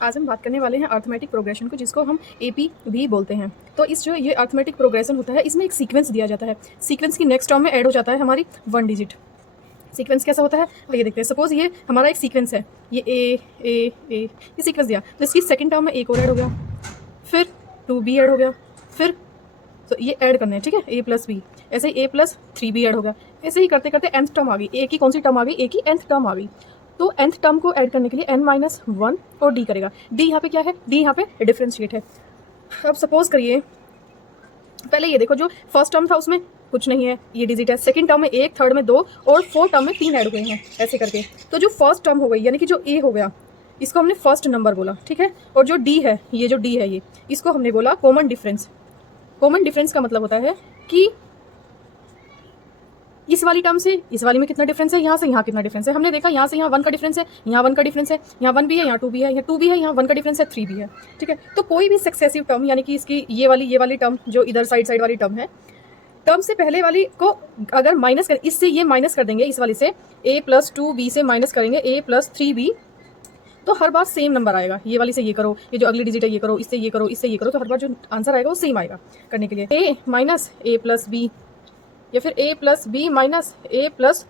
आज हम बात करने वाले हैं अर्थमेटिक प्रोग्रेशन को, जिसको हम एपी भी बोलते हैं। तो इस जो ये अर्थमेटिक प्रोग्रेशन होता है, इसमें एक सीक्वेंस दिया जाता है। सीक्वेंस की नेक्स्ट टर्म में ऐड हो जाता है हमारी 1 डिजिट। सीक्वेंस कैसा होता है ये देखते हैं। सपोज ये हमारा एक सीक्वेंस है, ये ये सीक्वेंस दिया, तो इसकी सेकंड टर्म में एक और ऐड हो गया, फिर 2b ऐड हो गया, फिर तो ये ऐड करने हैं, ठीक है, a प्लस बी, ऐसे ही a प्लस 3b ऐड होगा। ऐसे ही करते करते nth टर्म आ गई, a की कौन सी टर्म आ गई, a की nth टर्म आ गई। तो nth टर्म को ऐड करने के लिए n-1 और d करेगा। d यहाँ पे क्या है, d यहाँ पे डिफरेंशिएट है। अब सपोज करिए, पहले ये देखो, जो फर्स्ट टर्म था उसमें कुछ नहीं है, ये डिजिट है। सेकंड टर्म में 1, थर्ड में 2 और फोर्थ टर्म में 3 ऐड हुए हैं, ऐसे करके। तो जो फर्स्ट टर्म हो गई, यानी कि जो a हो गया, इसको हमने फर्स्ट नंबर बोला, ठीक है। और जो d है, ये जो d है, ये इसको हमने बोला कॉमन डिफरेंस। कॉमन डिफरेंस का मतलब होता है कि इस वाली टर्म से इस वाली में कितना डिफरेंस है, यहाँ से यहाँ कितना डिफरेंस है। हमने देखा यहाँ से यहाँ 1 का डिफरेंस है, यहाँ 1 का डिफरेंस है, यहाँ 1 भी है, यहाँ 2 भी है, यहाँ 2 भी है, यहाँ 1 का डिफरेंस है, 3 भी है, ठीक है। तो कोई भी सक्सेसिव टर्म, यानी कि इसकी ये वाली टर्म जो इधर साइड वाली टर्म है, टर्म से पहले वाली को अगर माइनस कर, इससे ये माइनस कर देंगे, इस वाली से a प्लस 2b से माइनस करेंगे a प्लस 3b, तो हर बार सेम नंबर आएगा। ये वाली से ये करो, ये जो अगली डिजिट है ये करो, इससे ये करो, इससे ये करो, तो हर बार जो आंसर आएगा वो सेम आएगा करने के लिए। a minus a plus b, या फिर a plus b minus a plus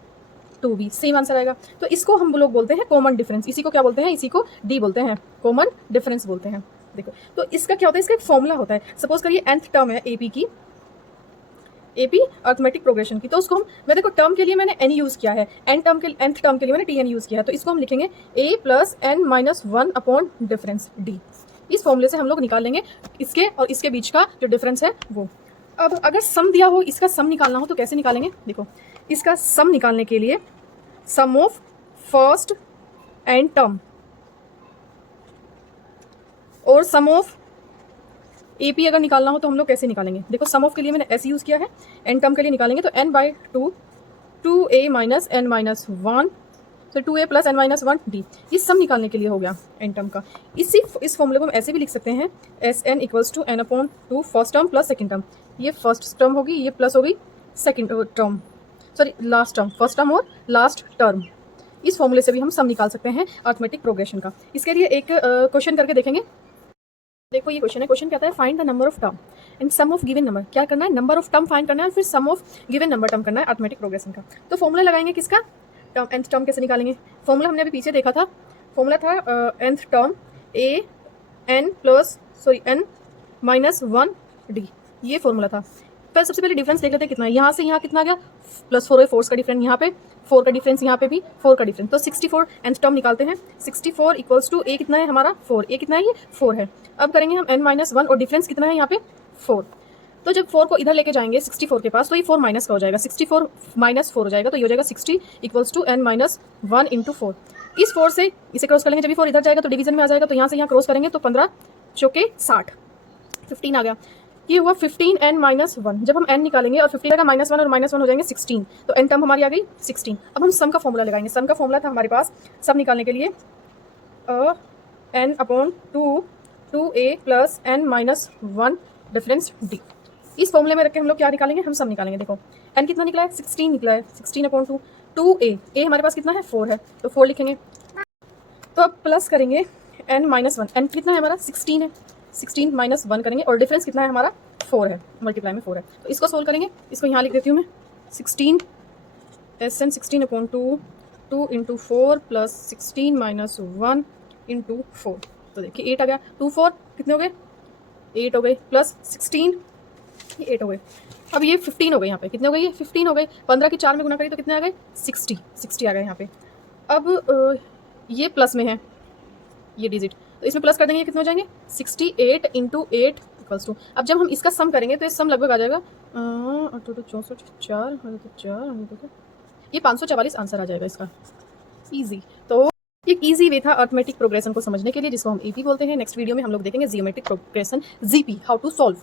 2b, same answer आएगा। तो इसको हम लोग बोलते हैं कॉमन डिफरेंस। इसी को क्या बोलते हैं, इसी को d बोलते हैं, कॉमन डिफरेंस बोलते हैं। देखो, तो इसका क्या होता है, इसका एक फॉर्मूला होता है। सपोज करिए nth टर्म है एपी की, एपी अर्थमेटिक प्रोग्रेशन की, तो उसको हम, मैं देखो टर्म के लिए मैंने n यूज किया है, nth टर्म के लिए मैंने tn यूज किया है, तो इसको हम लिखेंगे a plus n-1 upon difference d। इस फॉर्मूले से हम लोग निकाल लेंगे इसके और इसके बीच का जो डिफरेंस है वो। अब अगर सम दिया हो, इसका सम निकालना हो तो कैसे निकालेंगे, देखो, इसका सम निकालने के लिए सम ऑफ फर्स्ट एंड टर्म और सम ऑफ एपी अगर निकालना हो तो हम लोग कैसे निकालेंगे, देखो, सम ऑफ के लिए मैंने ऐसे यूज किया है, एन टर्म के लिए निकालेंगे तो n/2 2a माइनस n-1, तो 2a प्लस n-1 d, ये सम निकालने के लिए हो गया एन टर्म का। इस फॉर्मूले को हम ऐसे भी लिख सकते हैं, Sn equals to n/2 first term plus second term. ये फर्स्ट टर्म होगी, ये प्लस होगी second term, sorry last term, first term और लास्ट टर्म। इस फॉर्मूले से भी हम सम निकाल सकते हैं अर्थमेटिक प्रोग्रेशन का। इसके लिए एक क्वेश्चन करके देखेंगे। देखो, ये क्वेश्चन है, क्वेश्चन कहता है find the number of term and sum of given number. क्या करना है, नंबर ऑफ टर्म फाइंड करना है और फिर सम ऑफ गिवन नंबर टर्म करना है अर्थमेटिक प्रोग्रेशन का। तो फॉर्मूला लगाएंगे किसका, टर्म, nth टर्म कैसे निकालेंगे। फॉर्मूला हमने अभी पीछे देखा था, फॉर्मूला था nth टर्म n-1 d, ये फॉर्मूला था। पर सबसे पहले डिफरेंस देख लेते हैं कितना है। यहाँ से यहाँ कितना आ गया, +4 है, फोर्स का डिफरेंस, यहाँ पे 4 का डिफरेंस, यहाँ पे भी 4 का डिफरेंस, तो 64 nth टर्म निकालते हैं। 64 इक्वल्स टू a कितना है हमारा 4, a कितना है, ये 4 है। अब करेंगे हम n-1 और डिफरेंस कितना है यहाँ पे 4। तो जब 4 को इधर लेके जाएंगे 64 के पास, तो ये 4 माइनस का हो जाएगा, 64 माइनस 4 हो जाएगा, तो ये हो जाएगा 60 इक्वल्स टू n-1 इंटू 4। इस 4 से इसे क्रॉस कर लेंगे, जब भी 4 इधर जाएगा तो डिवीजन में आ जाएगा, तो यहाँ से यहाँ क्रॉस करेंगे तो 15 चौके 60, 15 आ गया। ये हुआ 15 n-1। जब हम n निकालेंगे और 15 का -1 और -1 हो जाएंगे 16, तो n टर्म हमारी आ गई 16। अब हम सम का फॉर्मूला लगाएंगे। सम का फॉर्मूला था हमारे पास सम निकालने के लिए n/2 2a plus n-1 difference d। इस फॉर्मूले में रख के हम लोग क्या निकालेंगे, हम सम निकालेंगे। देखो, n कितना निकला है, 16 निकला है, 16/2 2a हमारे पास कितना है 4 है, तो 4 लिखेंगे। तो अब प्लस करेंगे n-1, n कितना है हमारा 16 है, 16 माइनस 1 करेंगे और डिफरेंस कितना है हमारा 4 है, मल्टीप्लाई में 4 है, तो इसको सोल्व करेंगे। इसको यहाँ लिख देती हूँ मैं, 16 Sn 16/2 2 into 4 plus 16 minus 1 into 4, तो देखिए 8 आ गया। 2 4 कितने हो गए, 8 हो गए, प्लस 16 ये 8 हो गए। अब ये 15 हो गए, यहाँ पे कितने हो गए, ये 15 हो गए। 15 की 4 में गुना करिए तो कितने आ गए 60 आ गए यहाँ पे। अब ये प्लस में है ये डिजिट, तो इसमें प्लस कर देंगे, कितने हो जाएंगे 68 इंटू 8 इक्वल्स टू। अब जब हम इसका सम करेंगे तो ये सम लगभग आ जाएगा 64 4 ये 544 आंसर आ जाएगा इसका, इजी। तो एक इजी वे था अर्थमेटिक प्रोग्रेशन को समझने के लिए, जिसको हम एपी बोलते हैं। नेक्स्ट वीडियो में हम लोग देखेंगे geometric progression GP, how to solve.